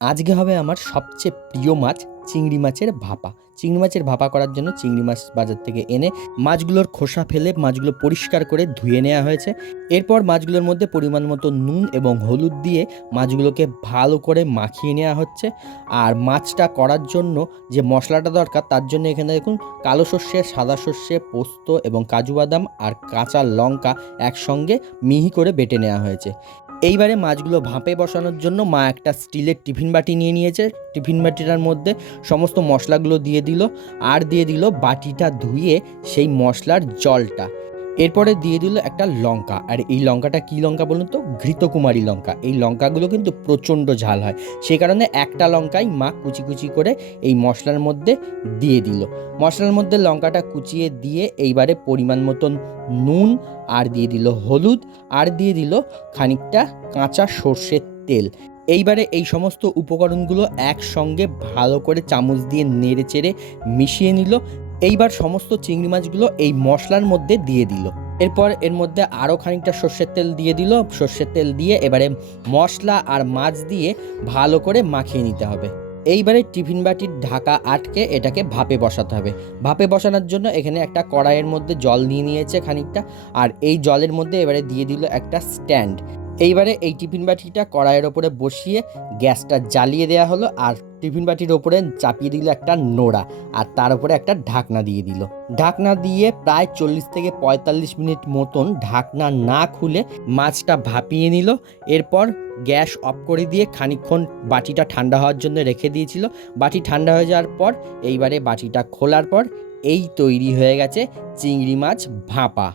আজকে হবে আমার সবচেয়ে প্রিয় মাছ চিংড়ি মাছের ভাপা। চিংড়ি মাছের ভাপা করার জন্য চিংড়ি মাছ বাজার থেকে এনে মাছগুলোর খোসা ফেলে মাছগুলো পরিষ্কার করে ধুয়ে নেওয়া হয়েছে। এরপর মাছগুলোর মধ্যে পরিমাণ মতো নুন এবং হলুদ দিয়ে মাছগুলোকে ভালো করে মাখিয়ে নেওয়া হচ্ছে। আর মাছটা করার জন্য যে মশলাটা দরকার তার জন্য এখানে দেখুন কালো সর্ষে, সাদা সর্ষে, পোস্ত এবং কাজু বাদাম আর কাঁচা লঙ্কা একসঙ্গে মিহি করে বেটে নেওয়া হয়েছে। এইবারে মাছগুলো ভাপে বসানোর জন্য মা একটা স্টিলের টিফিন বাটি নিয়ে নিয়েছে। টিফিন বাটিটার মধ্যে সমস্ত মশলাগুলো দিয়ে দিল, আর দিয়ে দিল বাটিটা ধুয়ে সেই মশলার জলটা। এরপরে দিয়ে দিল একটা লঙ্কা, আর এই লঙ্কাটা কী লঙ্কা বলুন তো? ঘৃতকুমারী লঙ্কা। এই লঙ্কাগুলো কিন্তু প্রচণ্ড ঝাল হয়, সেই কারণে একটা লঙ্কাই মা কুচি কুচি করে এই মশলার মধ্যে দিয়ে দিল। মশলার মধ্যে লঙ্কাটা কুচিয়ে দিয়ে এইবারে পরিমাণ মতন নুন, আর দিয়ে দিল হলুদ, আর দিয়ে দিল খানিকটা কাঁচা সর্ষের তেল। এইবারে এই সমস্ত উপকরণগুলো একসঙ্গে ভালো করে চামচ দিয়ে নেড়ে চেড়ে মিশিয়ে নিল। এইবার সমস্ত চিংড়ি মাছগুলো এই মশলার মধ্যে দিয়ে দিল। এরপর এর মধ্যে আরও খানিকটা সর্ষের তেল দিয়ে দিল। সর্ষের তেল দিয়ে এবারে মশলা আর মাছ দিয়ে ভালো করে মাখিয়ে নিতে হবে। এইবারে টিফিন বাটির ঢাকা আটকে এটাকে ভাপে বসাতে হবে। ভাপে বসানোর জন্য এখানে একটা কড়াইয়ের মধ্যে জল নিয়ে নিয়েছে খানিকটা, আর এই জলের মধ্যে এবারে দিয়ে দিল একটা স্ট্যান্ড। এইবারে এই টিফিন বাটিটা কড়াইয়ের ওপরে বসিয়ে গ্যাসটা জ্বালিয়ে দেওয়া হলো, আর টিফিন বাটির ওপরে চাপিয়ে দিল একটা নোড়া, আর তার উপরে একটা ঢাকনা দিয়ে দিল। ঢাকনা দিয়ে প্রায় 40 থেকে 45 মিনিট মতন ঢাকনা না খুলে মাছটা ভাপিয়ে নিল। এরপর গ্যাস অফ করে দিয়ে খানিকক্ষণ বাটিটা ঠান্ডা হওয়ার জন্য রেখে দিয়েছিল। বাটি ঠান্ডা হয়ে যাওয়ার পর এইবারে বাটিটা খোলার পর এই তৈরি হয়ে গেছে চিংড়ি মাছ ভাপা।